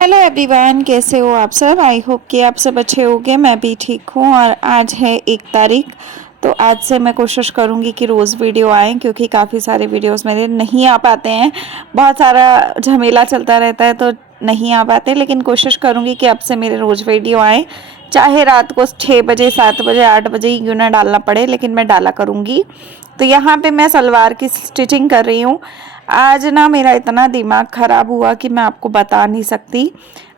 Hello everyone, कैसे हो आप सब। आई होप कि आप सब अच्छे होंगे। मैं भी ठीक हूँ। और आज है 1 तारीख, तो आज से मैं कोशिश करूँगी कि रोज़ वीडियो आए, क्योंकि काफ़ी सारे वीडियोस मेरे नहीं आ पाते हैं। बहुत सारा झमेला चलता रहता है तो नहीं आ पाते, लेकिन कोशिश करूँगी कि अब से मेरे रोज़ वीडियो आए, चाहे रात को 6 बजे 7 बजे 8 बजे ही क्यों ना डालना पड़े, लेकिन मैं डाला करूँगी। तो यहाँ पे मैं सलवार की स्टिचिंग कर रही हूँ। आज ना मेरा इतना दिमाग ख़राब हुआ कि मैं आपको बता नहीं सकती।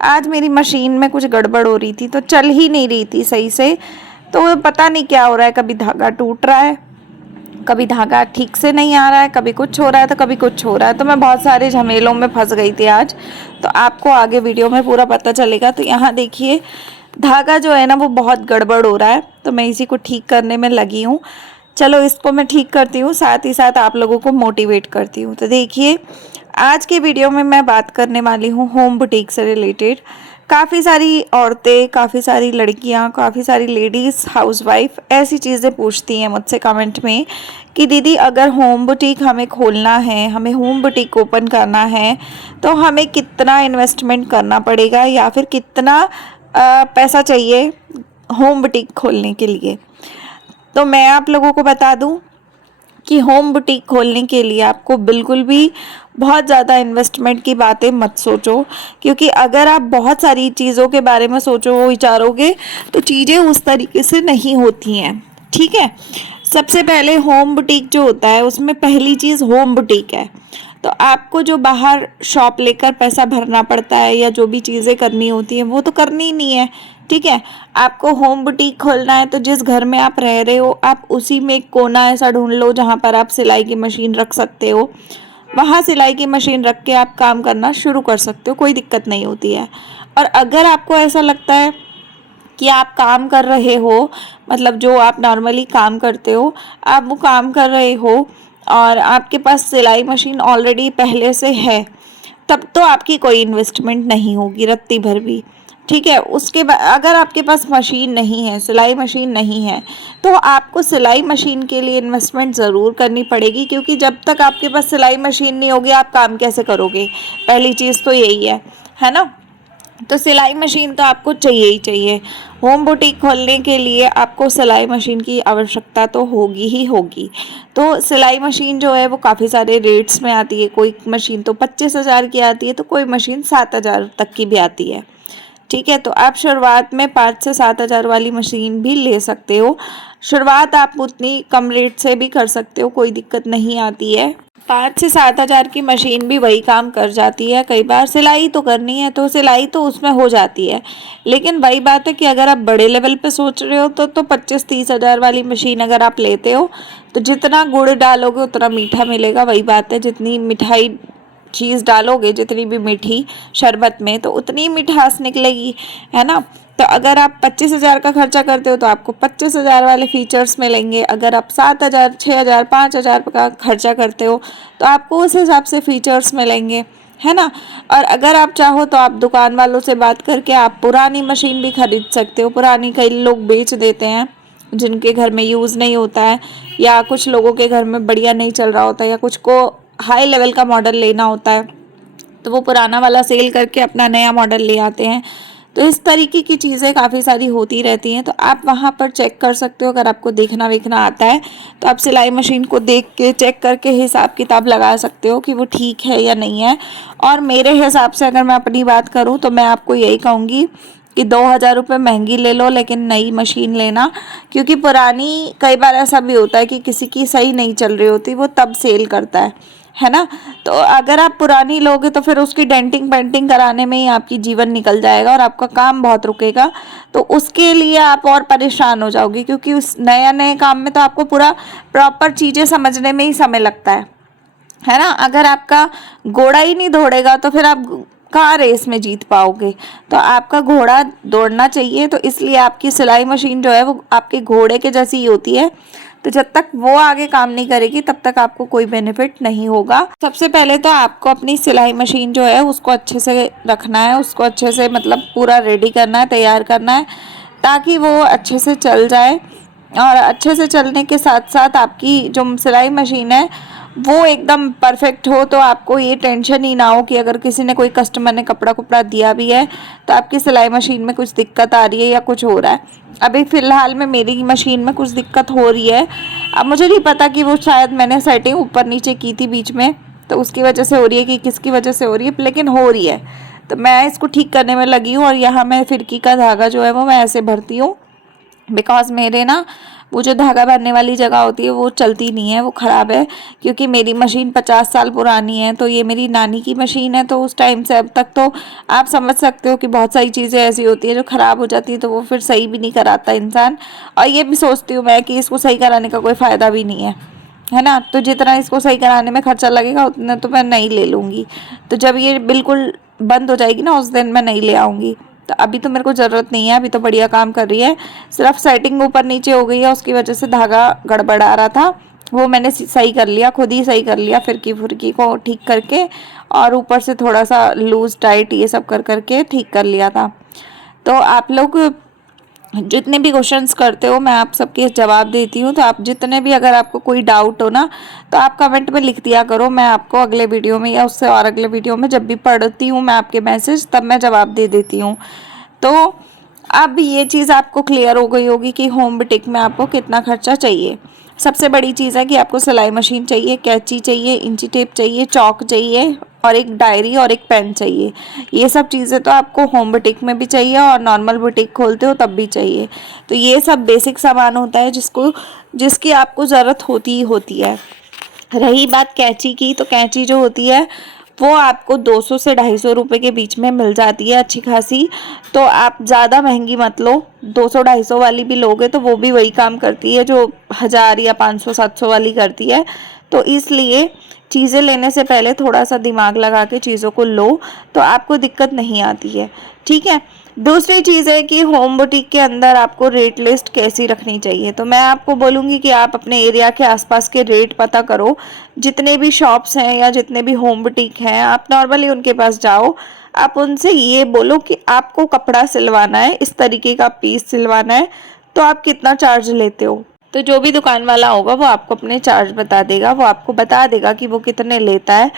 आज मेरी मशीन में कुछ गड़बड़ हो रही थी, तो चल ही नहीं रही थी सही से। तो पता नहीं क्या हो रहा है, कभी धागा टूट रहा है, कभी धागा ठीक से नहीं आ रहा है, कभी कुछ हो रहा है तो कभी कुछ हो रहा है। तो मैं बहुत सारे झमेलों में फंस गई थी आज। तो आपको आगे वीडियो में पूरा पता चलेगा। तो यहाँ देखिए, धागा जो है ना वो बहुत गड़बड़ हो रहा है, तो मैं इसी को ठीक करने में लगी हूँ। चलो इसको मैं ठीक करती हूँ, साथ ही साथ आप लोगों को मोटिवेट करती हूँ। तो देखिए, आज के वीडियो में मैं बात करने वाली हूँ होम बुटीक से रिलेटेड। काफ़ी सारी औरतें, काफ़ी सारी लड़कियाँ, काफ़ी सारी लेडीज़ हाउसवाइफ ऐसी चीज़ें पूछती हैं मुझसे कमेंट में कि दीदी अगर होम बुटीक हमें खोलना है, हमें होम बुटीक ओपन करना है, तो हमें कितना इन्वेस्टमेंट करना पड़ेगा या फिर कितना पैसा चाहिए होम बुटीक खोलने के लिए। तो मैं आप लोगों को बता दूं कि होम बुटीक खोलने के लिए आपको बिल्कुल भी बहुत ज़्यादा इन्वेस्टमेंट की बातें मत सोचो, क्योंकि अगर आप बहुत सारी चीज़ों के बारे में सोचो विचारोगे तो चीज़ें उस तरीके से नहीं होती हैं। ठीक है, सबसे पहले होम बुटीक जो होता है उसमें पहली चीज़ होम बुटीक है। तो आपको जो बाहर शॉप लेकर पैसा भरना पड़ता है या जो भी चीज़ें करनी होती हैं वो तो करनी ही नहीं है। ठीक है, आपको होम बुटीक खोलना है तो जिस घर में आप रह रहे हो आप उसी में एक कोना ऐसा ढूंढ लो जहाँ पर आप सिलाई की मशीन रख सकते हो। वहाँ सिलाई की मशीन रख के आप काम करना शुरू कर सकते हो, कोई दिक्कत नहीं होती है। और अगर आपको ऐसा लगता है कि आप काम कर रहे हो, मतलब जो आप नॉर्मली काम करते हो, आप वो काम कर रहे हो और आपके पास सिलाई मशीन ऑलरेडी पहले से है, तब तो आपकी कोई इन्वेस्टमेंट नहीं होगी रत्ती भर भी। ठीक है, उसके बाद अगर आपके पास मशीन नहीं है, सिलाई मशीन नहीं है, तो आपको सिलाई मशीन के लिए इन्वेस्टमेंट ज़रूर करनी पड़ेगी, क्योंकि जब तक आपके पास सिलाई मशीन नहीं होगी आप काम कैसे करोगे। पहली चीज़ तो यही है ना। तो सिलाई मशीन तो आपको चाहिए ही चाहिए। होम बुटीक खोलने के लिए आपको सिलाई मशीन की आवश्यकता तो होगी ही होगी। तो सिलाई मशीन जो है वो काफ़ी सारे रेट्स में आती है। कोई मशीन तो 25,000 की आती है, तो कोई मशीन 7,000 तक की भी आती है। ठीक है, तो आप शुरुआत में 5 से 7 हज़ार वाली मशीन भी ले सकते हो। शुरुआत आप उतनी कम रेट से भी कर सकते हो, कोई दिक्कत नहीं आती है। 5 से 7 हज़ार की मशीन भी वही काम कर जाती है। कई बार सिलाई तो करनी है तो सिलाई तो उसमें हो जाती है, लेकिन वही बात है कि अगर आप बड़े लेवल पे सोच रहे हो तो 25-30 हज़ार वाली मशीन अगर आप लेते हो तो जितना गुड़ डालोगे उतना मीठा मिलेगा। वही बात है, जितनी मिठाई चीज़ डालोगे, जितनी भी मीठी शरबत में, तो उतनी मिठास निकलेगी, है ना। तो अगर आप 25,000 का खर्चा करते हो तो आपको 25,000 वाले फीचर्स मिलेंगे। अगर आप 7,000 6,000 5,000 का खर्चा करते हो तो आपको उस हिसाब से फीचर्स मिलेंगे, है ना। और अगर आप चाहो तो आप दुकान वालों से बात करके आप पुरानी मशीन भी खरीद सकते हो। पुरानी कई लोग बेच देते हैं जिनके घर में यूज़ नहीं होता है, या कुछ लोगों के घर में बढ़िया नहीं चल रहा होता है, या कुछ को हाई लेवल का मॉडल लेना होता है, तो वो पुराना वाला सेल करके अपना नया मॉडल ले आते हैं। तो इस तरीके की चीज़ें काफ़ी सारी होती रहती हैं। तो आप वहाँ पर चेक कर सकते हो। अगर आपको देखना वेखना आता है तो आप सिलाई मशीन को देख के चेक करके हिसाब किताब लगा सकते हो कि वो ठीक है या नहीं है। और मेरे हिसाब से अगर मैं अपनी बात करूँ तो मैं आपको यही कहूँगी कि 2,000 रुपये महंगी ले लो, लेकिन नई मशीन लेना, क्योंकि पुरानी कई बार ऐसा भी होता है कि किसी की सही नहीं चल रही होती, वो तब सेल करता है ना। तो अगर आप पुरानी लोगे तो फिर उसकी डेंटिंग पेंटिंग कराने में ही आपकी जीवन निकल जाएगा और आपका काम बहुत रुकेगा। तो उसके लिए आप और परेशान हो जाओगे, क्योंकि उस नए नए काम में तो आपको पूरा प्रॉपर चीज़ें समझने में ही समय लगता है ना। अगर आपका घोड़ा ही नहीं दौड़ेगा तो फिर आप कहाँ रेस में जीत पाओगे। तो आपका घोड़ा दौड़ना चाहिए, तो इसलिए आपकी सिलाई मशीन जो है वो आपके घोड़े के जैसी ही होती है। तो जब तक वो आगे काम नहीं करेगी तब तक आपको कोई बेनिफिट नहीं होगा। सबसे पहले तो आपको अपनी सिलाई मशीन जो है उसको अच्छे से रखना है, उसको अच्छे से मतलब पूरा रेडी करना है, तैयार करना है, ताकि वो अच्छे से चल जाए। और अच्छे से चलने के साथ साथ आपकी जो सिलाई मशीन है वो एकदम परफेक्ट हो, तो आपको ये टेंशन ही ना हो कि अगर किसी ने, कोई कस्टमर ने कपड़ा कुपड़ा दिया भी है तो आपकी सिलाई मशीन में कुछ दिक्कत आ रही है या कुछ हो रहा है। अभी फ़िलहाल में मेरी मशीन में कुछ दिक्कत हो रही है। अब मुझे नहीं पता कि वो शायद मैंने सेटिंग ऊपर नीचे की थी बीच में, तो उसकी वजह से हो रही है कि किसकी वजह से हो रही है, लेकिन हो रही है। तो मैं इसको ठीक करने में लगी हूँ। और यहाँ मैं फिरकी का धागा जो है वो मैं ऐसे भरती हूँ, बिकॉज मेरे ना वो जो धागा भरने वाली जगह होती है वो चलती नहीं है, वो ख़राब है। क्योंकि मेरी मशीन 50 साल पुरानी है, तो ये मेरी नानी की मशीन है, तो उस टाइम से अब तक तो आप समझ सकते हो कि बहुत सारी चीज़ें ऐसी होती है जो ख़राब हो जाती है, तो वो फिर सही भी नहीं कराता इंसान। और ये भी सोचती हूँ मैं कि इसको सही कराने का कोई फ़ायदा भी नहीं है ना। तो जितना इसको सही कराने में खर्चा लगेगा उतना तो मैं नहीं ले लूँगी। तो जब ये बिल्कुल बंद हो जाएगी ना, उस दिन मैं नहीं ले आऊँगी। तो अभी तो मेरे को ज़रूरत नहीं है, अभी तो बढ़िया काम कर रही है। सिर्फ सेटिंग ऊपर नीचे हो गई है, उसकी वजह से धागा गड़बड़ा रहा था, वो मैंने सही कर लिया, खुद ही सही कर लिया, फिरकी फुरकी को ठीक करके। और ऊपर से थोड़ा सा लूज टाइट ये सब कर करके ठीक कर लिया था। तो आप लोग जितने भी क्वेश्चंस करते हो मैं आप सबके जवाब देती हूँ। तो आप जितने भी, अगर आपको कोई डाउट हो ना, तो आप कमेंट में लिख दिया करो। मैं आपको अगले वीडियो में या उससे और अगले वीडियो में जब भी पढ़ती हूँ मैं आपके मैसेज, तब मैं जवाब दे देती हूँ। तो अब ये चीज़ आपको क्लियर हो गई होगी कि होम बुटीक में आपको कितना खर्चा चाहिए। सबसे बड़ी चीज़ है कि आपको सिलाई मशीन चाहिए, कैंची चाहिए, इंची टेप चाहिए, चौक चाहिए, और एक डायरी और एक पेन चाहिए। ये सब चीज़ें तो आपको होम बुटीक में भी चाहिए और नॉर्मल बुटीक खोलते हो तब भी चाहिए। तो ये सब बेसिक सामान होता है जिसकी आपको ज़रूरत होती ही होती है। रही बात कैंची की, तो कैंची जो होती है वो आपको 200 से 250 रुपये के बीच में मिल जाती है अच्छी खासी। तो आप ज़्यादा महंगी मत लो, 200-250 वाली भी लोगे तो वो भी वही काम करती है जो 1000 या 500-700 वाली करती है। तो इसलिए चीज़ें लेने से पहले थोड़ा सा दिमाग लगा के चीज़ों को लो, तो आपको दिक्कत नहीं आती है। ठीक है। दूसरी चीज़ है कि होम बुटीक के अंदर आपको रेट लिस्ट कैसी रखनी चाहिए। तो मैं आपको बोलूँगी कि आप अपने एरिया के आसपास के रेट पता करो। जितने भी शॉप्स हैं या जितने भी होम बुटीक हैं, आप नॉर्मली उनके पास जाओ। आप उनसे ये बोलो कि आपको कपड़ा सिलवाना है, इस तरीके का पीस सिलवाना है, तो आप कितना चार्ज लेते हो। तो जो भी दुकान वाला होगा वो आपको अपने चार्ज बता देगा, वो आपको बता देगा कि वो कितने लेता है।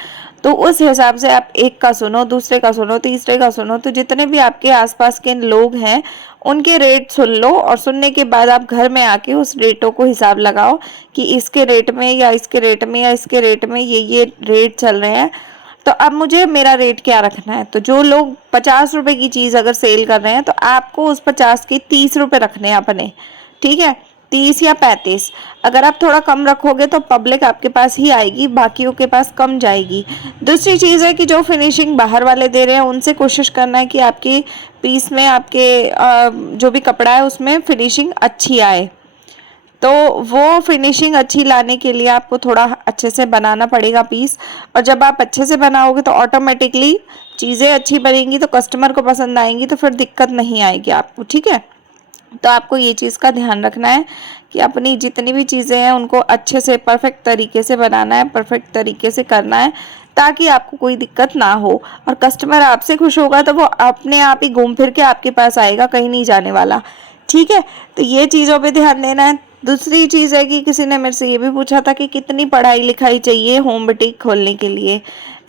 तो उस हिसाब से आप एक का सुनो, दूसरे का सुनो, तीसरे का सुनो। तो जितने भी आपके आसपास के लोग हैं उनके रेट सुन लो, और सुनने के बाद आप घर में आके उस रेटों को हिसाब लगाओ कि इसके रेट में या इसके रेट में या इसके रेट में ये रेट चल रहे हैं। तो अब मुझे मेरा रेट क्या रखना है। तो जो लोग 50 रुपए की चीज़ अगर सेल कर रहे हैं तो आपको उस 50 के 30 रुपए रखने हैं अपने। ठीक है, 30 या 35। अगर आप थोड़ा कम रखोगे तो पब्लिक आपके पास ही आएगी, बाकियों के पास कम जाएगी। दूसरी चीज़ है कि जो फिनिशिंग बाहर वाले दे रहे हैं उनसे कोशिश करना है कि आपकी पीस में, आपके जो भी कपड़ा है उसमें फिनिशिंग अच्छी आए। तो वो फिनिशिंग अच्छी लाने के लिए आपको थोड़ा अच्छे से बनाना पड़ेगा पीस। और जब आप अच्छे से बनाओगे तो ऑटोमेटिकली चीज़ें अच्छी बनेंगी, तो कस्टमर को पसंद आएंगी, तो फिर दिक्कत नहीं आएगी आपको। ठीक है। तो आपको ये चीज़ का ध्यान रखना है कि अपनी जितनी भी चीज़ें हैं उनको अच्छे से परफेक्ट तरीके से बनाना है, परफेक्ट तरीके से करना है, ताकि आपको कोई दिक्कत ना हो। और कस्टमर आपसे खुश होगा तो वो अपने आप ही घूम फिर के आपके पास आएगा, कहीं नहीं जाने वाला। ठीक है। तो ये चीज़ों पे ध्यान देना है। दूसरी चीज़ है कि किसी ने मेरे से ये भी पूछा था कि कितनी पढ़ाई लिखाई चाहिए होम बुटीक खोलने के लिए,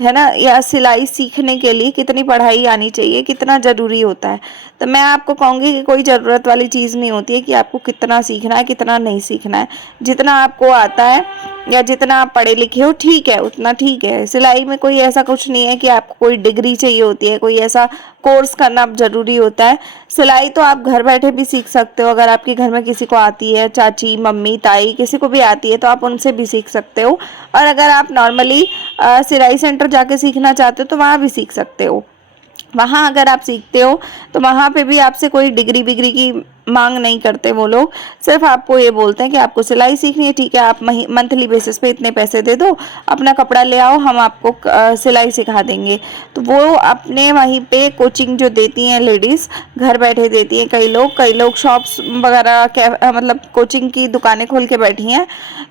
है ना, या सिलाई सीखने के लिए कितनी पढ़ाई आनी चाहिए, कितना ज़रूरी होता है। तो मैं आपको कहूँगी कि कोई ज़रूरत वाली चीज़ नहीं होती है कि आपको कितना सीखना है कितना नहीं सीखना है। जितना आपको आता है या जितना आप पढ़े लिखे हो ठीक है, उतना ठीक है। सिलाई में कोई ऐसा कुछ नहीं है कि आपको कोई डिग्री चाहिए होती है, कोई ऐसा कोर्स करना ज़रूरी होता है। सिलाई तो आप घर बैठे भी सीख सकते हो। अगर आपके घर में किसी को आती है, चाची, मम्मी, ताई, किसी को भी आती है, तो आप उनसे भी सीख सकते हो। और अगर आप नॉर्मली सिलाई सेंटर जाके सीखना चाहते हो तो वहाँ भी सीख सकते हो। वहाँ अगर आप सीखते हो तो वहाँ पे भी आपसे कोई डिग्री बिग्री की मांग नहीं करते वो लोग। सिर्फ आपको ये बोलते हैं कि आपको सिलाई सीखनी है, ठीक है, आप मंथली बेसिस पे इतने पैसे दे दो, अपना कपड़ा ले आओ, हम आपको सिलाई सिखा देंगे। तो वो अपने वहीं पे कोचिंग जो देती हैं लेडीज़, घर बैठे देती हैं। कई लोग शॉप्स वगैरह मतलब कोचिंग की दुकानें खोल के बैठी हैं।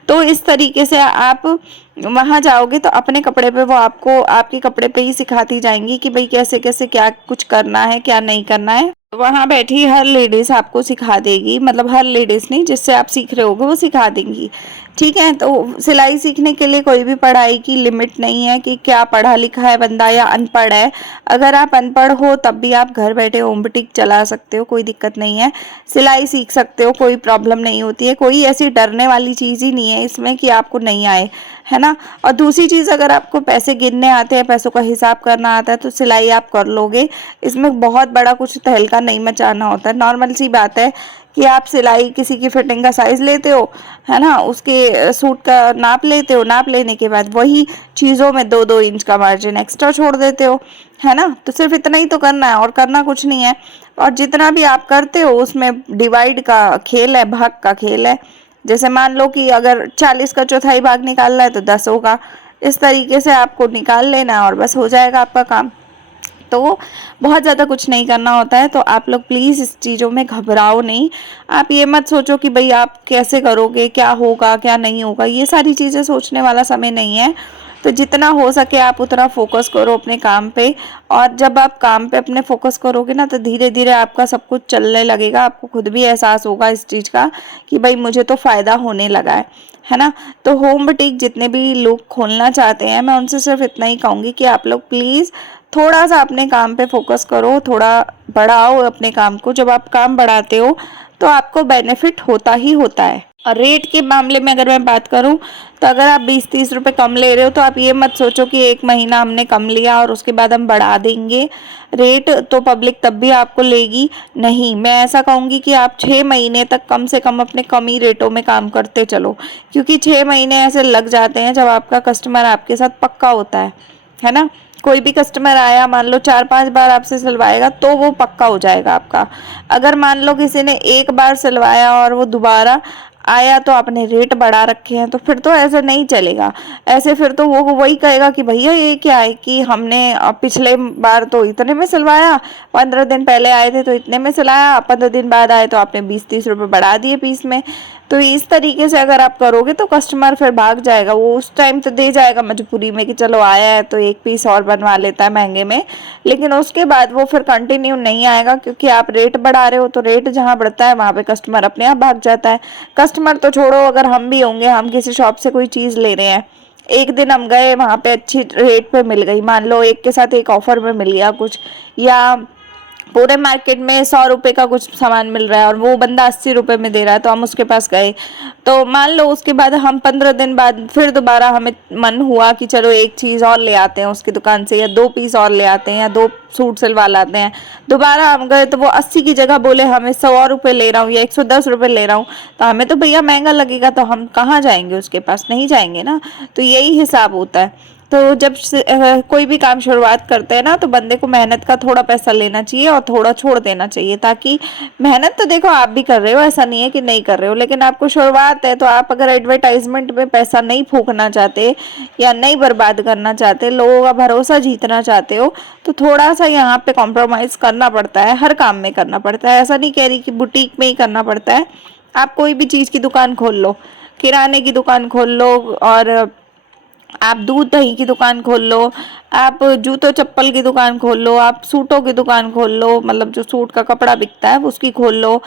तो इस तरीके से आप वहाँ जाओगे तो अपने कपड़े पे वो आपको आपके कपड़े पे ही सिखाती जाएंगी कि भाई कैसे कैसे क्या कुछ करना है क्या नहीं करना है। वहाँ बैठी हर लेडीज आपको सिखा देगी, मतलब हर लेडीज नहीं, जिससे आप सीख रहे होगे वो सिखा देंगी। ठीक है, तो सिलाई सीखने के लिए कोई भी पढ़ाई की लिमिट नहीं है कि क्या पढ़ा लिखा है बंदा या अनपढ़ है। अगर आप अनपढ़ हो तब भी आप घर बैठे होम बुटीक चला सकते हो, कोई दिक्कत नहीं है। सिलाई सीख सकते हो, कोई प्रॉब्लम नहीं होती है। कोई ऐसी डरने वाली चीज़ ही नहीं है इसमें कि आपको नहीं आए, है ना। और दूसरी चीज़, अगर आपको पैसे गिनने आते हैं, पैसों का हिसाब करना आता है, तो सिलाई आप कर लोगे। इसमें बहुत बड़ा कुछ तहलका नहीं मचाना होता है। नॉर्मल सी बात है कि आप सिलाई किसी की फिटिंग का साइज़ लेते हो, है ना, उसके सूट का नाप लेते हो, नाप लेने के बाद वही चीज़ों में 2-2 इंच का मार्जिन एक्स्ट्रा छोड़ देते हो, है ना। तो सिर्फ इतना ही तो करना है और करना कुछ नहीं है। और जितना भी आप करते हो उसमें डिवाइड का खेल है, भाग का खेल है। जैसे मान लो कि अगर 40 का चौथाई भाग निकालना है तो 10 होगा। इस तरीके से आपको निकाल लेना है और बस हो जाएगा आपका काम। तो बहुत ज़्यादा कुछ नहीं करना होता है। तो आप लोग प्लीज़ इस चीज़ों में घबराओ नहीं। आप ये मत सोचो कि भाई आप कैसे करोगे, क्या होगा क्या नहीं होगा, ये सारी चीज़ें सोचने वाला समय नहीं है। तो जितना हो सके आप उतना फोकस करो अपने काम पे। और जब आप काम पे अपने फोकस करोगे ना, तो धीरे धीरे आपका सब कुछ चलने लगेगा। आपको खुद भी एहसास होगा इस चीज़ का कि भाई मुझे तो फ़ायदा होने लगा है ना। तो होम बुटीक जितने भी लोग खोलना चाहते हैं, मैं उनसे सिर्फ इतना ही कहूँगी कि आप लोग प्लीज़ थोड़ा सा अपने काम पे फोकस करो, थोड़ा बढ़ाओ अपने काम को। जब आप काम बढ़ाते हो तो आपको बेनिफिट होता ही होता है। और रेट के मामले में अगर मैं बात करूं, तो अगर आप 20-30 रुपए कम ले रहे हो तो आप ये मत सोचो कि एक महीना हमने कम लिया और उसके बाद हम बढ़ा देंगे रेट, तो पब्लिक तब भी आपको लेगी नहीं। मैं ऐसा कहूँगी कि आप 6 महीने तक कम से कम अपने कम ही रेटों में काम करते चलो, क्योंकि 6 महीने ऐसे लग जाते हैं जब आपका कस्टमर आपके साथ पक्का होता है ना। कोई भी कस्टमर आया, मान लो 4-5 बार आपसे सिलवाएगा तो वो पक्का हो जाएगा आपका। अगर मान लो किसी ने एक बार सिलवाया और वो दोबारा आया तो आपने रेट बढ़ा रखे हैं, तो फिर तो ऐसे नहीं चलेगा। ऐसे फिर तो वो वही कहेगा कि भैया ये क्या है कि हमने पिछले बार तो इतने में सिलवाया, 15 दिन पहले आए थे तो इतने में सिलाया, 15 दिन बाद आए तो आपने 20-30 रुपये बढ़ा दिए पीस में। तो इस तरीके से अगर आप करोगे तो कस्टमर फिर भाग जाएगा। वो उस टाइम तो दे जाएगा मजबूरी में कि चलो आया है तो एक पीस और बनवा लेता है महंगे में, लेकिन उसके बाद वो फिर कंटिन्यू नहीं आएगा, क्योंकि आप रेट बढ़ा रहे हो। तो रेट जहाँ बढ़ता है वहाँ पे कस्टमर अपने आप भाग जाता है। कस्टमर तो छोड़ो, अगर हम भी होंगे, हम किसी शॉप से कोई चीज़ ले रहे हैं, एक दिन हम गए वहाँ पे अच्छी रेट पे मिल गई, मान लो एक के साथ एक ऑफर में मिल गया कुछ, या पूरे मार्केट में 100 रुपये का कुछ सामान मिल रहा है और वो बंदा 80 रुपये में दे रहा है, तो हम उसके पास गए। तो मान लो उसके बाद हम 15 दिन बाद फिर दोबारा हमें मन हुआ कि चलो एक चीज़ और ले आते हैं उसकी दुकान से, या 2 पीस और ले आते हैं, या 2 सूट सिलवा लाते हैं। दोबारा हम गए तो वो 80 की जगह बोले हमें 100 रुपये ले रहा हूँ या 110 रुपये ले रहा हूँ, तो हमें तो भैया महंगा लगेगा, तो हम कहाँ जाएंगे उसके पास, नहीं जाएंगे ना। तो यही हिसाब होता है। तो जब कोई भी काम शुरुआत करते हैं ना, तो बंदे को मेहनत का थोड़ा पैसा लेना चाहिए और थोड़ा छोड़ देना चाहिए, ताकि मेहनत तो देखो आप भी कर रहे हो, ऐसा नहीं है कि नहीं कर रहे हो, लेकिन आपको शुरुआत है। तो आप अगर एडवर्टाइजमेंट में पैसा नहीं फूकना चाहते या नहीं बर्बाद करना चाहते, लोगों का भरोसा जीतना चाहते हो, तो थोड़ा सा यहाँ पे कॉम्प्रोमाइज़ करना पड़ता है। हर काम में करना पड़ता है, ऐसा नहीं कह रही कि बुटीक में ही करना पड़ता है। आप कोई भी चीज़ की दुकान खोल लो, किराने की दुकान खोल लो, और आप दूध दही की दुकान खोल लो, आप जूतों चप्पल की दुकान खोल लो, आप सूटों की दुकान खोल लो, मतलब जो सूट का कपड़ा बिकता है उसकी खोल लो,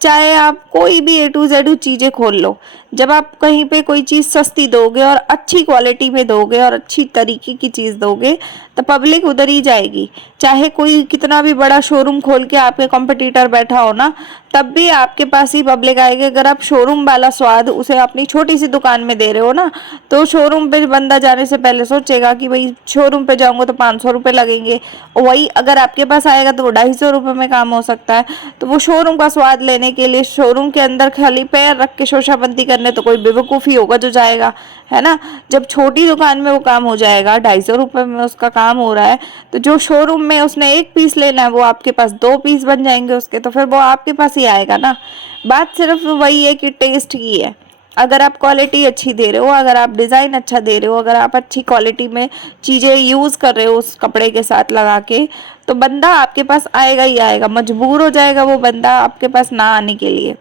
चाहे आप कोई भी A to Z चीज़ें खोल लो। जब आप कहीं पे कोई चीज़ सस्ती दोगे और अच्छी क्वालिटी में दोगे और अच्छी तरीके की चीज़ दोगे, तो पब्लिक उधर ही जाएगी। चाहे कोई कितना भी बड़ा शोरूम खोल के आपके कॉम्पिटिटर बैठा हो ना, तब भी आपके पास ही पब्लिक आएगी। अगर आप शोरूम वाला स्वाद उसे अपनी छोटी सी दुकान में दे रहे हो ना, तो शोरूम पे बंदा जाने से पहले सोचेगा कि भाई शोरूम पे जाऊंगा तो 500 रुपये लगेंगे, और वही अगर आपके पास आएगा तो वो 250 रुपये में काम हो सकता है। तो वो शोरूम का स्वाद लेने के लिए शोरूम के अंदर खाली पैर रख के शोशाबंदी करने तो कोई बेवकूफ़ी होगा जो जाएगा, है ना। जब छोटी दुकान में वो काम हो जाएगा, 250 रुपये में उसका काम हो रहा है, तो जो शोरूम में उसने एक पीस लेना है वो आपके पास 2 पीस बन जाएंगे उसके, तो फिर वो आपके पास ही आएगा ना। बात सिर्फ वही है कि टेस्ट की है। अगर आप क्वालिटी अच्छी दे रहे हो, अगर आप डिज़ाइन अच्छा दे रहे हो, अगर आप अच्छी क्वालिटी में चीज़ें यूज़ कर रहे हो उस कपड़े के साथ लगा के, तो बंदा आपके पास आएगा ही आएगा। मजबूर हो जाएगा वो बंदा आपके पास ना आने के लिए,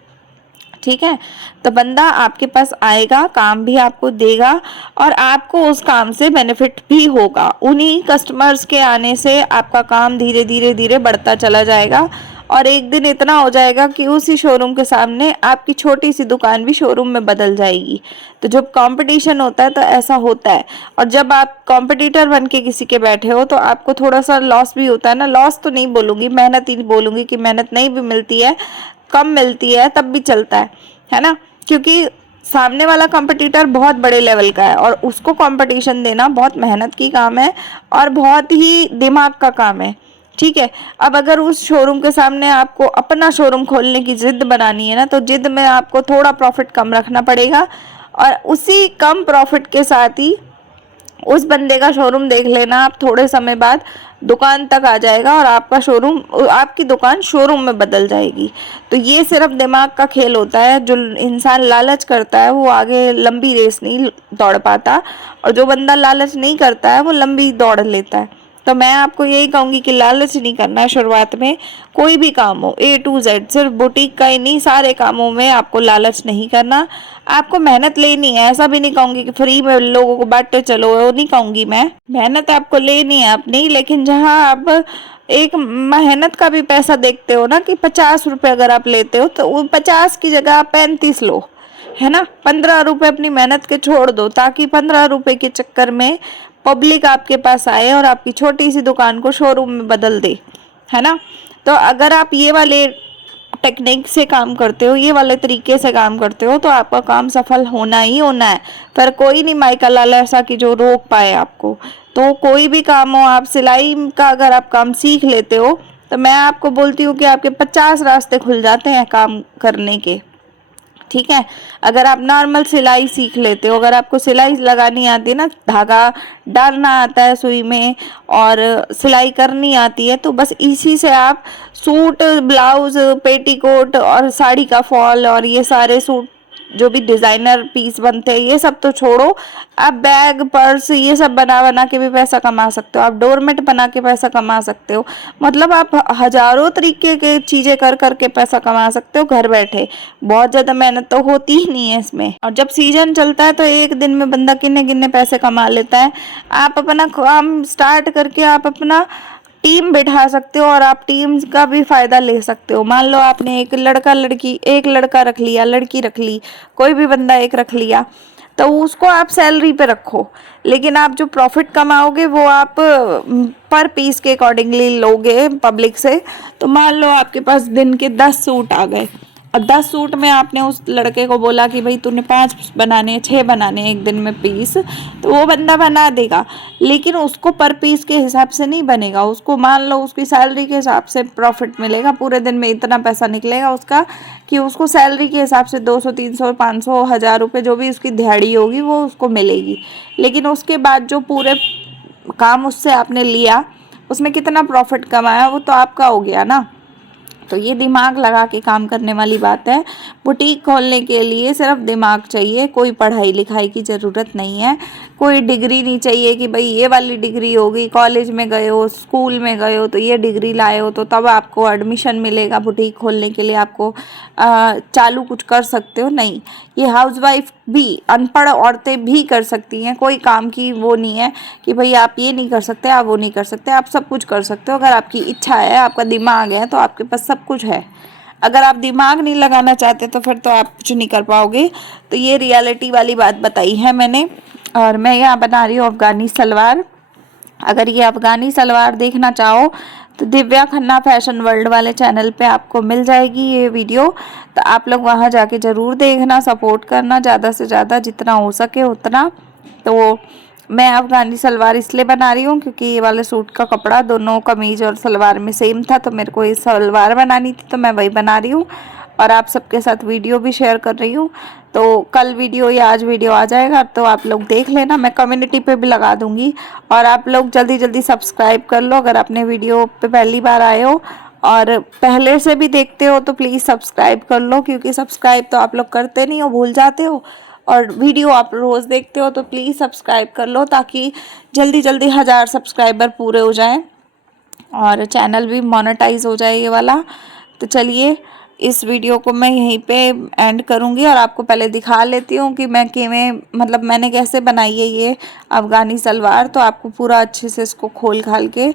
ठीक है। तो बंदा आपके पास आएगा, काम भी आपको देगा, और आपको उस काम से बेनिफिट भी होगा। उन्हीं कस्टमर्स के आने से आपका काम धीरे धीरे धीरे बढ़ता चला जाएगा, और एक दिन इतना हो जाएगा कि उसी शोरूम के सामने आपकी छोटी सी दुकान भी शोरूम में बदल जाएगी। तो जब कंपटीशन होता है तो ऐसा होता है, और जब आप कॉम्पिटिटर बन के किसी के बैठे हो तो आपको थोड़ा सा लॉस भी होता है ना। लॉस तो नहीं बोलूंगी, मेहनत ही बोलूंगी कि मेहनत नहीं भी मिलती है, कम मिलती है, तब भी चलता है ना। क्योंकि सामने वाला कंपटीटर बहुत बड़े लेवल का है और उसको कंपटीशन देना बहुत मेहनत की काम है और बहुत ही दिमाग का काम है। ठीक है, अब अगर उस शोरूम के सामने आपको अपना शोरूम खोलने की जिद बनानी है ना, तो जिद में आपको थोड़ा प्रॉफिट कम रखना पड़ेगा, और उसी कम प्रॉफिट के साथ ही उस बंदे का शोरूम देख लेना, आप थोड़े समय बाद दुकान तक आ जाएगा और आपका शोरूम, आपकी दुकान शोरूम में बदल जाएगी। तो ये सिर्फ दिमाग का खेल होता है। जो इंसान लालच करता है वो आगे लंबी रेस नहीं दौड़ पाता, और जो बंदा लालच नहीं करता है वो लंबी दौड़ लेता है। तो मैं आपको यही कहूँगी कि लालच नहीं करना है शुरुआत में। कोई भी काम हो A to Z, सिर्फ बुटीक का ही नहीं, सारे कामों में आपको लालच नहीं करना। आपको मेहनत लेनी है, ऐसा भी नहीं कहूँगी कि फ्री में लोगों को बांटते चलो, वो नहीं कहूँगी मैं। मेहनत आपको लेनी है अपनी, लेकिन जहाँ आप एक मेहनत का भी पैसा देखते हो ना कि 50 रुपये अगर आप लेते हो तो वो 50 की जगह आप 35 लो, है ना। 15 रुपये अपनी मेहनत के छोड़ दो, ताकि 15 रुपये के चक्कर में पब्लिक आपके पास आए और आपकी छोटी सी दुकान को शोरूम में बदल दे, है ना। तो अगर आप ये वाले टेक्निक से काम करते हो, ये वाले तरीके से काम करते हो, तो आपका काम सफल होना ही होना है। पर कोई नहीं माइका लाल ऐसा कि जो रोक पाए आपको। तो कोई भी काम हो, आप सिलाई का अगर आप काम सीख लेते हो तो मैं आपको बोलती हूँ कि आपके 50 रास्ते खुल जाते हैं काम करने के। ठीक है, अगर आप नॉर्मल सिलाई सीख लेते हो, अगर आपको सिलाई लगानी आती है ना, धागा डालना आता है सुई में और सिलाई करनी आती है, तो बस इसी से आप सूट, ब्लाउज, पेटीकोट और साड़ी का फॉल और ये सारे सूट जो भी डिजाइनर पीस बनते हैं ये सब तो छोड़ो, आप बैग, पर्स ये सब बना बना के भी पैसा कमा सकते हो, आप डोरमेट बना के पैसा कमा सकते हो। मतलब आप हजारों तरीके के चीजें कर करके पैसा कमा सकते हो घर बैठे। बहुत ज्यादा मेहनत तो होती ही नहीं है इसमें। और जब सीजन चलता है तो एक दिन में बंदा किन्ने किन्ने पैसे कमा लेता है। आप अपना काम स्टार्ट करके आप अपना टीम बिठा सकते हो और आप टीम्स का भी फायदा ले सकते हो। मान लो आपने एक लड़का रख लिया, लड़की रख ली, कोई भी बंदा एक रख लिया, तो उसको आप सैलरी पे रखो, लेकिन आप जो प्रॉफिट कमाओगे वो आप पर पीस के अकॉर्डिंगली लोगे पब्लिक से। तो मान लो आपके पास दिन के 10 सूट आ गए और 10 सूट में आपने उस लड़के को बोला कि भाई तूने 5 बनाने, 6 बनाने एक दिन में पीस, तो वो बंदा बना देगा, लेकिन उसको पर पीस के हिसाब से नहीं बनेगा। उसको मान लो उसकी सैलरी के हिसाब से प्रॉफिट मिलेगा, पूरे दिन में इतना पैसा निकलेगा उसका कि उसको सैलरी के हिसाब से 200, 300, 500, 1000 रुपये जो भी उसकी दिहाड़ी होगी वो उसको मिलेगी। लेकिन उसके बाद जो पूरे काम उससे आपने लिया उसमें कितना प्रॉफिट कमाया वो तो आपका हो गया ना। तो ये दिमाग लगा के काम करने वाली बात है। बुटीक खोलने के लिए सिर्फ दिमाग चाहिए, कोई पढ़ाई लिखाई की ज़रूरत नहीं है, कोई डिग्री नहीं चाहिए कि भाई ये वाली डिग्री होगी, कॉलेज में गए हो, स्कूल में गए हो तो ये डिग्री लाए हो तो तब आपको एडमिशन मिलेगा बुटीक खोलने के लिए, आपको चालू कुछ कर सकते हो। नहीं, ये हाउसवाइफ भी, अनपढ़ औरतें भी कर सकती हैं। कोई काम की वो नहीं है कि भाई आप ये नहीं कर सकते, आप वो नहीं कर सकते, आप सब कुछ कर सकते हो। अगर आपकी इच्छा है, आपका दिमाग है, तो आपके पास सब कुछ है। अगर आप दिमाग नहीं लगाना चाहते तो फिर तो आप कुछ नहीं कर पाओगे। तो ये रियलिटी वाली बात बताई है मैंने। और मैं यहाँ बना रही हूँ अफ़गानी सलवार। अगर ये अफ़गानी सलवार देखना चाहो तो दिव्या खन्ना फैशन वर्ल्ड वाले चैनल पे आपको मिल जाएगी ये वीडियो। तो आप लोग वहाँ जाके ज़रूर देखना, सपोर्ट करना ज़्यादा से ज़्यादा, जितना हो सके उतना। तो मैं अफ़गानी सलवार इसलिए बना रही हूँ क्योंकि ये वाले सूट का कपड़ा दोनों कमीज़ और सलवार में सेम था, तो मेरे को ये सलवार बनानी थी, तो मैं वही बना रही हूँ और आप सबके साथ वीडियो भी शेयर कर रही हूँ। तो कल वीडियो या आज वीडियो आ जाएगा तो आप लोग देख लेना, मैं कम्युनिटी पे भी लगा दूँगी। और आप लोग जल्दी जल्दी सब्सक्राइब कर लो अगर अपने वीडियो पे पहली बार आए हो, और पहले से भी देखते हो तो प्लीज़ सब्सक्राइब कर लो, क्योंकि सब्सक्राइब तो आप लोग करते नहीं हो, भूल जाते हो। और वीडियो आप रोज़ देखते हो तो प्लीज़ सब्सक्राइब कर लो, ताकि जल्दी जल्दी 1000 सब्सक्राइबर पूरे हो जाएं और चैनल भी मोनेटाइज हो जाए ये वाला। तो चलिए, इस वीडियो को मैं यहीं पे एंड करूँगी और आपको पहले दिखा लेती हूँ कि मतलब मैंने कैसे बनाई है ये अफ़गानी सलवार। तो आपको पूरा अच्छे से इसको खोल खाल के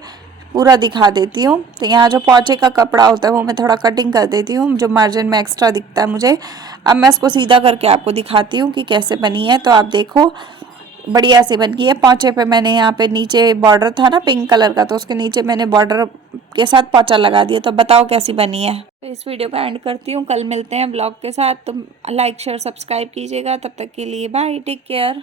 पूरा दिखा देती हूँ। तो यहाँ जो पोंचे का कपड़ा होता है वो मैं थोड़ा कटिंग कर देती हूँ, जो मार्जिन में एक्स्ट्रा दिखता है मुझे। अब मैं इसको सीधा करके आपको दिखाती हूँ कि कैसे बनी है। तो आप देखो बढ़िया सी बन गई है। पोंचे पे मैंने यहाँ पे नीचे बॉर्डर था ना पिंक कलर का, तो उसके नीचे मैंने बॉर्डर के साथ पोंचा लगा दिया। तो बताओ कैसी बनी है। तो इस वीडियो का एंड करती हूँ, कल मिलते हैं ब्लॉग के साथ। तो लाइक शेयर सब्सक्राइब कीजिएगा। तब तक के लिए बाय, टेक केयर।